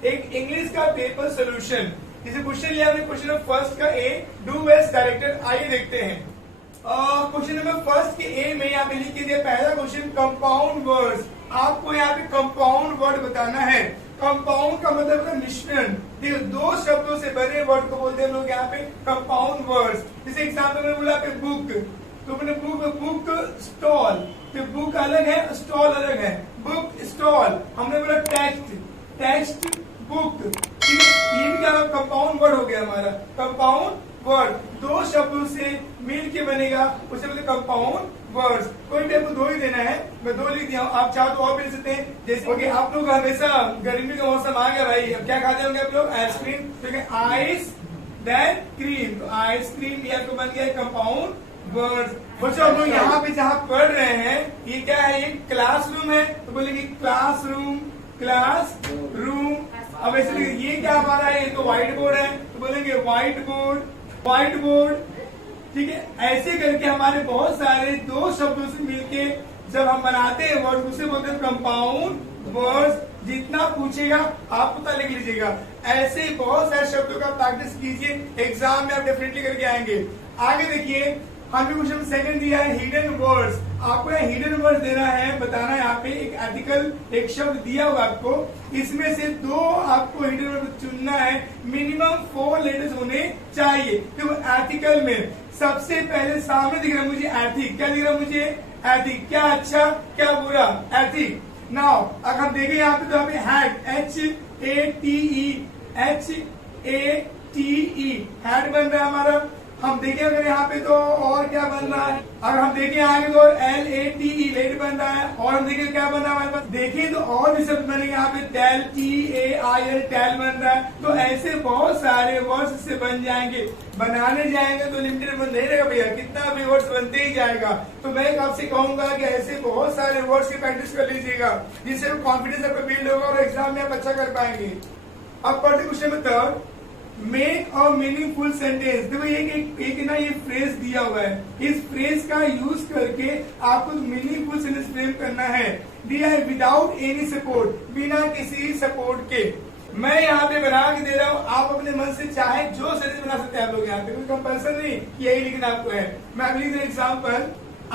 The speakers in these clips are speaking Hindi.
एक इंग्लिश का पेपर सोल्यूशन। जैसे क्वेश्चन लिया हमने क्वेश्चन नंबर फर्स्ट का ए, डू एज डायरेक्टेड। आइए देखते हैं क्वेश्चन नंबर फर्स्ट के ए में यहाँ पे लिख के दिया पहला क्वेश्चन कंपाउंड वर्ड्स। आपको यहाँ पे कंपाउंड वर्ड बताना है। कंपाउंड का मतलब है मिश्रण। देखो दो शब्दों से बने वर्ड को बोलते हैं लोग यहाँ पे कंपाउंड वर्ड्स। जैसे एग्जाम्पल में बोला पे बुक, तो मैंने बुक स्टॉल, तो बुक अलग है स्टॉल अलग है। Book stall. हमने बोला टेक्स्ट बुक, ये भी क्या कंपाउंड वर्ड हो गया हमारा। कंपाउंड वर्ड दो शब्दों से मिल के बनेगा, उसे बोलते कंपाउंड वर्ड्स। कोई भी आपको दो ही देना है, मैं दो लिख दिया हूँ, आप चाहो तो और भी लिख सकते हैं। जैसे ओके, आप लोग हमेशा गर्मी का मौसम आ गया भाई, अब क्या खाते होंगे आप लोग? आइसक्रीम। तो आइस देन क्रीम, तो आइसक्रीम ये आपको बन गया कंपाउंड वर्ड्स। बच्चों हम लोग यहाँ पे जहाँ पढ़ रहे हैं ये क्या है? ये क्लासरूम है, तो बोलेंगे क्लासरूम, क्लासरूम। अब ऐसे ये क्या हमारा है? ये तो व्हाइट बोर्ड है, तो बोलेंगे व्हाइट बोर्ड, व्हाइट बोर्ड। ठीक है, ऐसे करके हमारे बहुत सारे दो शब्दों से मिलके जब हम बनाते हैं वर्ड, उसे बोलते हैं कंपाउंड वर्ड्स। जितना पूछेगा आप पता लिख लीजिएगा। ऐसे बहुत सारे शब्दों का प्रैक्टिस कीजिए, एग्जाम में आप डेफिनेटली करके आएंगे। आगे देखिए, हमें क्वेश्चन सेकंड दिया है हिडन वर्ड्स। आपको यहाँ हिडन वर्ड्स देना है, बताना है। यहाँ पे एक आर्टिकल, एक शब्द दिया हुआ आपको, इसमें से दो आपको हिडन वर्ड चुनना है। मिनिमम 4 लेटर्स होने चाहिए। देखो आर्टिकल में सबसे पहले सामने दिख रहा है मुझे एथिक। क्या दिख रहा है मुझे? एथिक। क्या अच्छा क्या बुरा? एथिक। नाउ अगर हम देखें यहाँ पे, तो यहाँ पे हैट, HATE हैट बन रहा है हमारा। हम देखें अगर यहाँ पे तो और क्या बन रहा है? अगर हम देखें आगे तो LATE लेट बन रहा है। और हम देखें क्या बन रहा है हमारे पास? देखें तो और भी शब्द बनेंगे यहाँ पे, टैल, TAIL टैल बन रहा है। तो ऐसे बहुत सारे वर्ड्स से बन जाएंगे। बनाने जाएंगे तो लिमिटेड बन नहीं रहेगा भैया, कितना भी वर्ड्स बनते ही जाएगा। तो मैं आपसे कहूंगा कि ऐसे बहुत सारे वर्ड्स की प्रैक्टिस कर लीजिएगा, जिससे कॉन्फिडेंस आपका बिल्ड होगा और एग्जाम में आप अच्छा कर पाएंगे। अब पढ़ते क्वेश्चन में third, make a meaningful sentence. देखो एक ना ये फ्रेज दिया हुआ है, इस फ्रेज का यूज करके आपको मीनिंगफुल सेंटेंस फ्रेम करना है। दिया है विदाउट एनी सपोर्ट, बिना किसी सपोर्ट के। मैं यहाँ पे बना के दे रहा हूँ, आप अपने मन से चाहे जो सेंटेंस बना सकते हैं आप लोग। यहाँ पे कोई कंपल्सन नहीं कि यही लिखना आपको है। मैं अभी लिख example,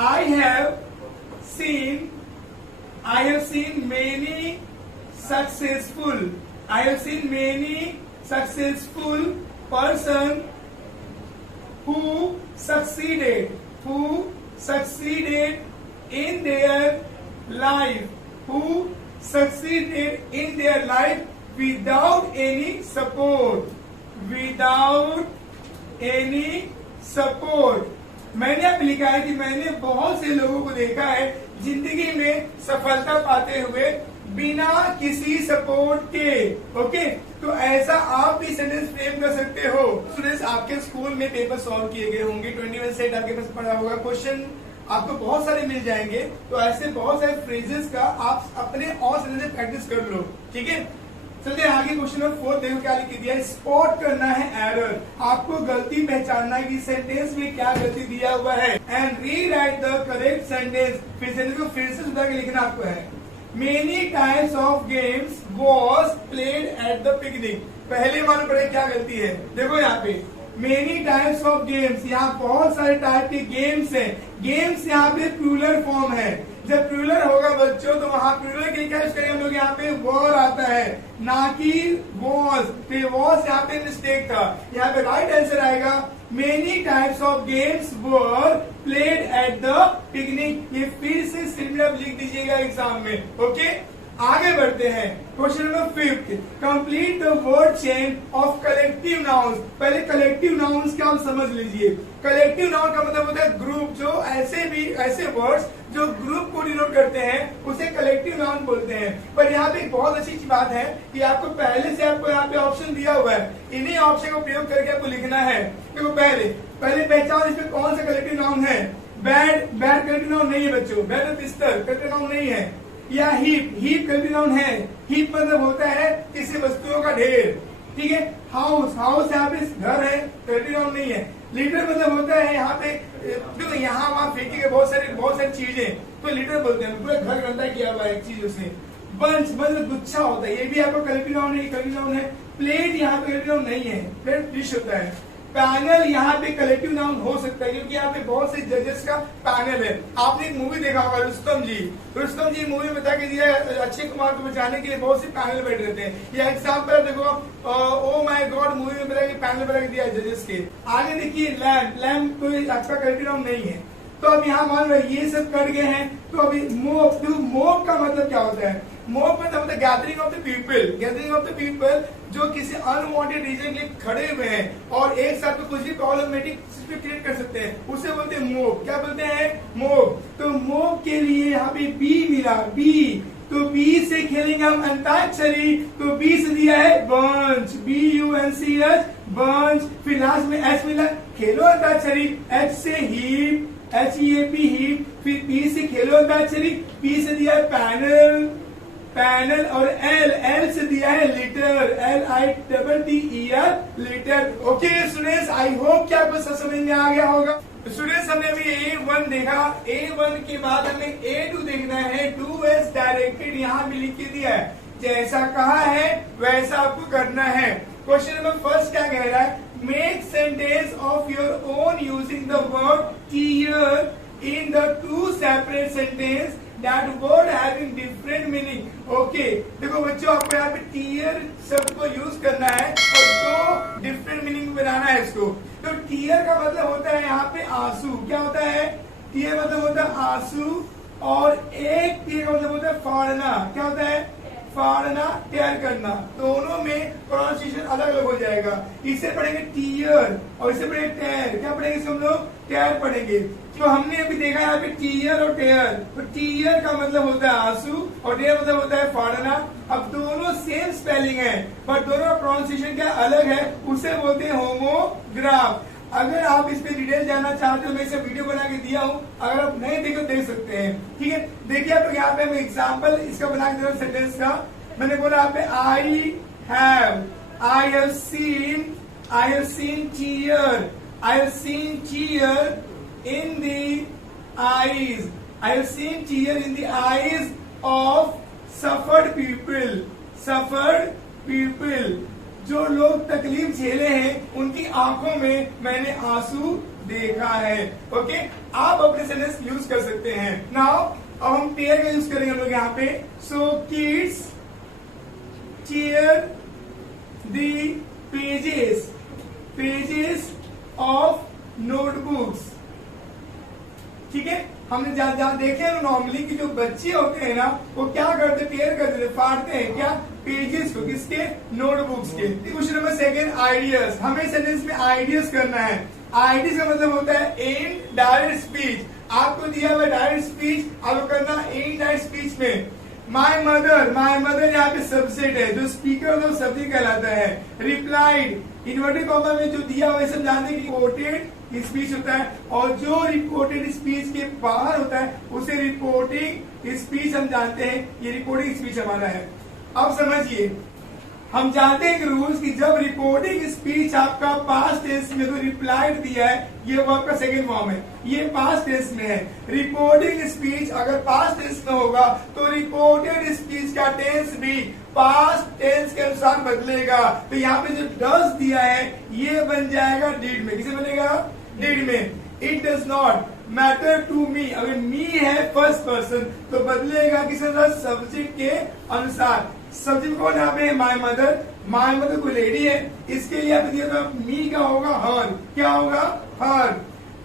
I have seen many successful, I have seen many successful person who succeeded in their life, without any support। मैंने अब लिखा है कि मैंने बहुत से लोगों को देखा है जिंदगी में सफलता पाते हुए बिना किसी सपोर्ट के। ओके, तो ऐसा आप भी सेंटेंस फ्रेम कर सकते हो। स्टूडेंट्स, आपके स्कूल में पेपर सॉल्व किए गए होंगे, 21 सेट आपके पास पढ़ा होगा, क्वेश्चन आपको बहुत सारे मिल जाएंगे। तो ऐसे बहुत सारे फ्रेजेस का आप अपने और सेंटेंस प्रैक्टिस कर लो। ठीक है, चलिए आगे क्वेश्चन नंबर 4 देखो क्या लिख दिया है। स्पॉट करना है एरर, आपको गलती पहचानना है कि सेंटेंस में क्या गलती दिया हुआ है। And rewrite the correct sentence, फिर सेंटेंस को फिर से सुधार के लिखना आपको है। Many types of games was played at the picnic। पहले मालूम पड़े क्या गलती है। देखो यहाँ पे मेनी टाइप्स ऑफ गेम्स, यहाँ बहुत सारे टाइप के गेम्स हैं। गेम्स यहाँ पे प्लूरल फॉर्म है। जब प्लूरल होगा बच्चों, तो वहाँ प्लूरल के लिए क्या यूज करेंगे हम लोग? यहाँ पे वर आता है, ना कि वॉज। वॉज यहाँ पे मिस्टेक था, यहाँ पे राइट आंसर आएगा many types of games were played at the picnic. ये फिर से सिमिलर लिख दीजिएगा एग्जाम में। ओके, आगे बढ़ते हैं। Question number 5, complete the word chain of collective nouns. पहले कलेक्टिव नाउन्स क्या हम समझ लीजिए। कलेक्टिव नाउन का मतलब होता है ग्रुप, जो ऐसे वर्ड्स जो ग्रुप को डिनोट करते हैं उसे कलेक्टिव नाउन बोलते हैं। पर यहाँ पे एक बहुत अच्छी बात है कि आपको पहले से आपको यहाँ पे ऑप्शन दिया हुआ है, इन्हीं ऑप्शन का प्रयोग करके आपको लिखना है। देखो पहले पहचान इसमें कौन सा कलेक्टिव नाउन है। बैड कलेक्टिव नाउन नहीं है बच्चों, बैड बिस्तर कलेक्टिव नाउन नहीं है। या हीप कलेक्टिव नाउन है। हीप मतलब होता है किसी वस्तुओं का ढेर। ठीक है, हाउस यहाँ पे घर है, कलेक्टिव नाउन नहीं है। लीटर मतलब होता है यहाँ पे देखो यहाँ वहाँ फेंकी गए बहुत सारी चीजें, तो लीटर बोलते हैं। पूरा घर गंदा किया हुआ है चीजों से। बंच मतलब गुच्छा होता है, ये भी आपका कलेक्टिव नाउन है, कलेक्टिव नाउन है। प्लेट यहाँ पे कलेक्टिव नाउन नहीं है, प्लेट डिश होता है। पैनल यहाँ पे कलेक्टिव नाउन हो सकता है क्योंकि यहाँ पे बहुत से जजेस का पैनल है। आपने एक मूवी देखा होगा रुस्तम जी मूवी में बता के दिया है, अक्षय कुमार को बचाने के लिए बहुत से पैनल बैठे रहते हैं। या एग्जाम्पल देखो ओ माय गॉड मूवी में बता के पैनल बना के दिया है जजेस के। आगे देखिए लैम्प कोई आपका कलेक्टिव नाउन नहीं है। तो अब यहाँ मान लो ये सब कट गए हैं, तो अभी मोब का मतलब क्या होता है? मोब मतलब होता है गैदरिंग ऑफ द पीपल जो किसी अनवांटेड रीजन के लिए खड़े हुए हैं और एक साथ में कुछ भी प्रॉब्लमेटिक क्रिएट कर सकते हैं, उसे बोलते हैं मोब। क्या बोलते हैं? मोब। तो मोब के लिए यहाँ पे बी मिला, बी, तो बी से खेलेंगे हम अंताक्षरी, तो बी से दिया है बंच, BUNCH बंच। फिर लास्ट में एच मिला, खेलो अंताक्षरी। एच से हीप, HEAP हीप। फिर पी से खेलो अंताक्षरी, पी से दिया है पैनल और एल से दिया है litre, LITTER litre. Okay students, I hope कि आपको सब समझ में आ गया होगा। स्टूडेंट्स हमने अभी A1 देखा, A1 के बाद हमें A2 देखना है। डू एज डायरेक्टेड यहाँ भी लिख के दिया है, जैसा कहा है वैसा आपको करना है। क्वेश्चन नंबर फर्स्ट क्या कह रहा है? Make sentence of your own using the word tier in the two separate sentence that word having different meaning. Okay, देखो बच्चों आपको यहाँ पे टीयर शब्द को यूज करना है और दो डिफरेंट मीनिंग बनाना है इसको। तो टीयर का मतलब होता है यहाँ पे आंसू। क्या होता है? टीयर मतलब होता है आंसू, और एक टीयर का मतलब होता है फाड़ना। क्या होता है? फाड़ना, टेयर करना। दोनों में प्रोनाउंसिएशन अलग अलग हो जाएगा। इसे पढ़ेंगे टीयर और इसे पढ़ेंगे टेयर। क्या पढ़ेंगे इसे हम लोग? टेयर पढ़ेंगे। तो हमने अभी देखा यहाँ पे टीयर और टेयर। तो टीयर का मतलब होता है आंसू और टेयर मतलब होता है फाड़ना। अब दोनों सेम स्पेलिंग है बट दोनों का प्रोनाउंसिएशन क्या अलग है, उसे बोलते हैं होमोग्राफ। अगर आप इस पे डिटेल जानना चाहते हो, मैं इसे वीडियो बना के दिया हूँ, अगर आप नहीं देखो देख सकते हैं। ठीक है, देखिए आप यहाँ पे मैं एग्जाम्पल इसका बना के दे रहा हूँ सेंटेंस का। मैंने बोला यहाँ पे I have seen tear in the eyes of suffered people। जो लोग तकलीफ झेले हैं उनकी आंखों में मैंने आंसू देखा है। ओके, आप अपने सेंटेंस यूज कर सकते हैं। नाउ अब हम टेयर का यूज करेंगे हम लोग यहाँ पे। So kids tier the pages of notebooks. ठीक है, हमने जहाँ देखे हैं नॉर्मली कि जो बच्चे होते हैं ना वो क्या करते, टेयर करते थे, फाड़ते हैं क्या, पेजेस को, किसके, नोटबुक्स के। Question number second, ideas. हमें सेंटेंस में आइडियाज करना है। आइडियाज का मतलब होता है इन डायरेक्ट स्पीच। आपको दिया हुआ डायरेक्ट स्पीच, आपको करना इन डायरेक्ट स्पीच में। माई मदर यहाँ पे सबसेट है, जो स्पीकर वो सब्जेक्ट कहलाता है। रिप्लाइड, इन्वर्टेड कॉमा में जो दिया हुआ है सब जानते हैं कि रिपोर्टेड स्पीच होता है, और जो रिपोर्टेड स्पीच के बाहर होता है उसे रिपोर्टिंग स्पीच हम जानते हैं। ये रिपोर्टिंग स्पीच हमारा है। अब समझिए, हम जानते हैं कि रूल्स की जब रिपोर्टिंग स्पीच आपका पास्ट टेंस में जो रिप्लाइड दिया है ये वर्ब का सेकंड फॉर्म है, ये पास्ट टेंस में है। रिपोर्टिंग स्पीच अगर पास्ट टेंस में होगा तो रिपोर्टेड स्पीच का टेंस भी पास्ट टेंस के अनुसार बदलेगा। तो यहाँ पे जो डज दिया है ये बन जाएगा डिड में। किसे बनेगा? डिड में। It does not matter to me, अगर मी है फर्स्ट पर्सन तो बदलेगा किसी सब्जेक्ट के अनुसार। सब्जेक्ट कौन यहाँ पे? माई मदर कोई लेडी है, इसके लिए आप दिया तो मी का होगा हर। क्या होगा? हर।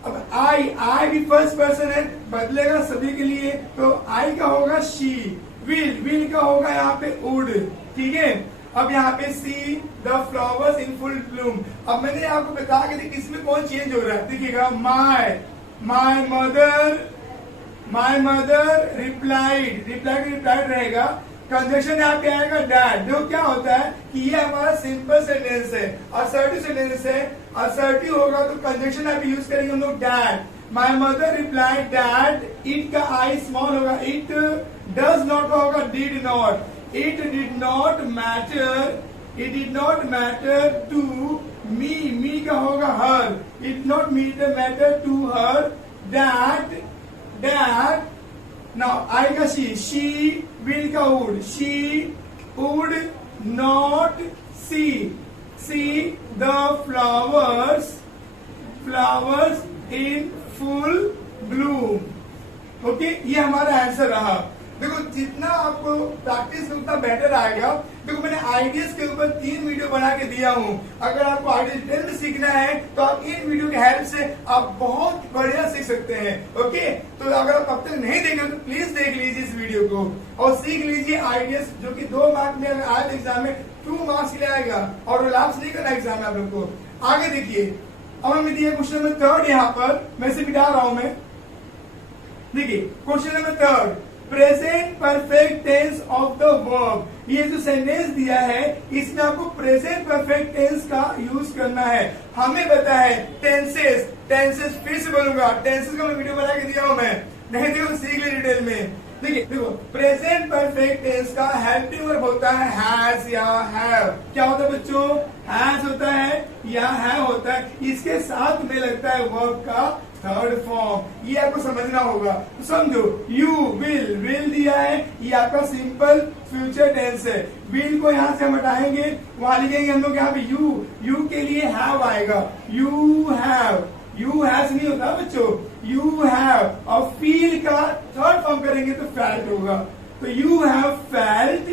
अब आई भी फर्स्ट पर्सन है, बदलेगा सभी के लिए, तो आई का होगा शी। विल का होगा यहाँ पे वुड। ठीक है, अब यहाँ पे सी the flowers in full Bloom. अब मैंने आपको बता के देखिए इसमें कौन चेंज हो रहा है। देखिएगा, माई मदर रिप्लाइड रहेगा। कंजक्शन यहाँ पे आएगा डैड, जो क्या होता है कि ये हमारा सिंपल सेंटेंस है, असर्टिव सेंटेंस है। असर्टिव होगा तो कंजक्शन यहाँ पे यूज करेंगे हम लोग that. My mother replied that, it का आई स्मॉल होगा, इट डज नॉट होगा did not. It did not matter to me का होगा her. It not matter to her that now आएगा शी विल का would, she would not see the flowers in full bloom. Okay, ये हमारा आंसर रहा। देखो जितना आपको प्रैक्टिस उतना बेटर आएगा। देखो मैंने आइडियाज के ऊपर 3 वीडियो बना के दिया हूँ। अगर आपको आइडिया डिटेल में सीखना है तो आप इन वीडियो के हेल्प से आप बहुत बढ़िया सीख सकते हैं। ओके, तो अगर आप अब तक नहीं देखे तो प्लीज देख लीजिए इस वीडियो को और सीख लीजिए आइडियाज, जो कि 2 मार्क में अगर आए एग्जाम में 2 मार्क्स के लिए आएगा और रिलैप्स नहीं करना एग्जाम में आप लोग को। आगे देखिए, अब हमें दिया क्वेश्चन नंबर 3 यहाँ पर, मैं से मिटा रहा हूं मैं। देखिए question number 3, present perfect tense of the verb. ये जो सेंटेंस दिया है इसमें आपको प्रेजेंट परफेक्ट टेंस का यूज करना है। हमें पता है टेंसेस फिर से बोलूंगा, टेंसेस का मैं वीडियो बना के दिया हूं मैं, नहीं देखो सीख ले डिटेल में। देखिए देखो, प्रेजेंट परफेक्ट टेंस का हेल्पिंग वर्ब होता है हैज या हैव। क्या होता है बच्चों? हैज होता है या हैव होता है, इसके साथ में लगता है वर्ब का थर्ड फॉर्म। ये आपको समझना होगा। तो समझो, यू विल दिया है, ये आपका सिंपल फ्यूचर टेंस है। विल को यहाँ से हम हटाएंगे, वहां लिखेंगे हम लोग यहाँ पे यू के लिए हैव आएगा। यू हैज नहीं होता बच्चों, यू हैव। और फील का थर्ड फॉर्म करेंगे तो फेल्ट होगा। तो you have felt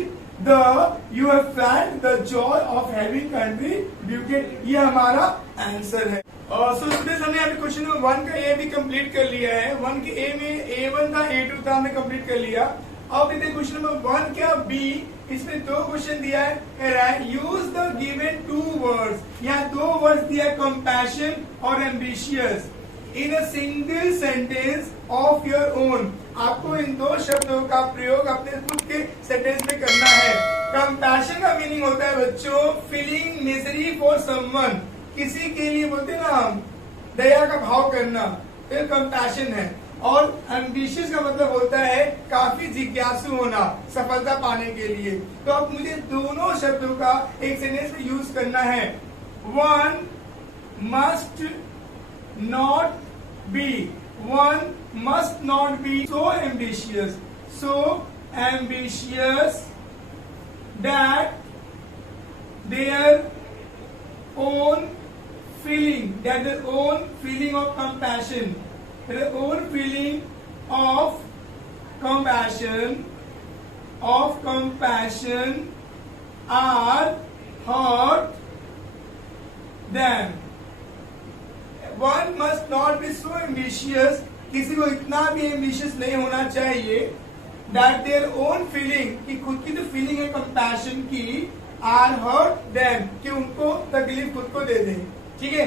the Joy of having contributed. ये हमारा आंसर है। सो स्टूडेंट्स, हमने अभी क्वेश्चन नंबर 1 का ए भी कंप्लीट कर लिया है। 1 के ए में A1 था, A2 था, हमने कंप्लीट कर लिया। अब देखते हैं क्वेश्चन नंबर 1 क्या बी, इसमें 2 क्वेश्चन दिया है। Use the given 2 words. यहाँ 2 वर्ड्स दिया है, कंपैशन और ambitious, in a single sentence of your own. आपको इन 2 शब्दों का प्रयोग अपने खुद के सेंटेंस में करना है। कंपैशन का मीनिंग होता है बच्चों फीलिंग मिजरी फॉर समवन, किसी के लिए बोलते हैं ना हम, दया का भाव करना, तो कंपैशन है। और एम्बिशियस का मतलब होता है काफी जिज्ञासु होना सफलता पाने के लिए। तो अब मुझे दोनों शब्दों का एक सेंटेंस में यूज करना है। One must not be so ambitious that their own feeling of compassion, their own feeling of compassion are hurt them. One must not be so ambitious, किसी को इतना भी ambitious नहीं होना चाहिए, that their own feeling, कि खुद की जो feeling है compassion की, are hurt them, कि उनको तकलीफ खुद को दे दें। ठीक है,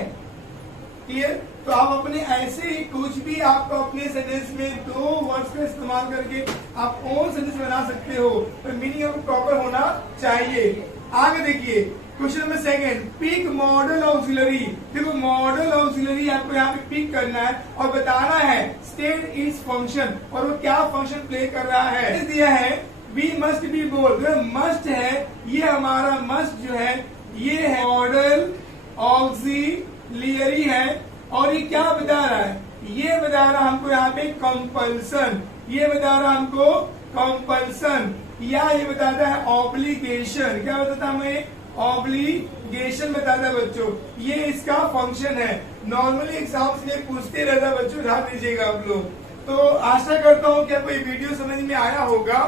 क्लियर? तो आप अपने ऐसे ही कुछ भी आपको अपने सेंटेंस में 2 वर्ड्स का इस्तेमाल करके आप ओन सेंटेंस बना सकते हो, पर मीनिंग आपको प्रॉपर होना चाहिए। आगे देखिए question number 2, pick modal auxiliary. देखो मॉडल ऑक्सिलरी आपको यहाँ पे पिक करना है और बताना है स्टेट इट्स फंक्शन, और वो क्या फंक्शन प्ले कर रहा है। दिया है we must be bold, must है, ये हमारा मस्ट जो है ये है मॉडल ऑक्सिलरी है। और ये क्या बता रहा है? ये बता रहा हमको यहाँ पे कंपल्सन, ये बता रहा हमको कंपल्सन, या ये बताता है ऑब्लिगेशन। क्या बताता है हमें? ऑब्लिगेशन बताता है बच्चों। ये इसका फंक्शन है। नॉर्मली एग्जाम्स में पूछते रहता है बच्चों, ध्यान दीजिएगा आप लोग। तो आशा करता हूँ कि आपको ये वीडियो समझ में आया होगा।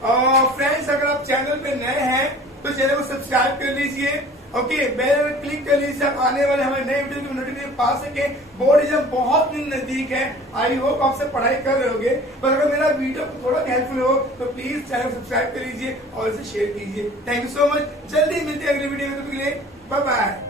फ्रेंड्स, अगर आप चैनल पे नए हैं तो चैनल को सब्सक्राइब कर लीजिए। ओके, बेल क्लिक कर लीजिए, आप आने वाले हमारे नए वीडियो की नोटिफिकेशन पा सके। बोर्ड एग्जाम बहुत नजदीक है, आई होप आप सब पढ़ाई कर रहे होंगे। पर अगर मेरा वीडियो थोड़ा हेल्पफुल हो तो प्लीज चैनल को सब्सक्राइब कर लीजिए और इसे शेयर कीजिए। Thank you so much. जल्दी मिलते हैं अगले वीडियो में, बाय बाय।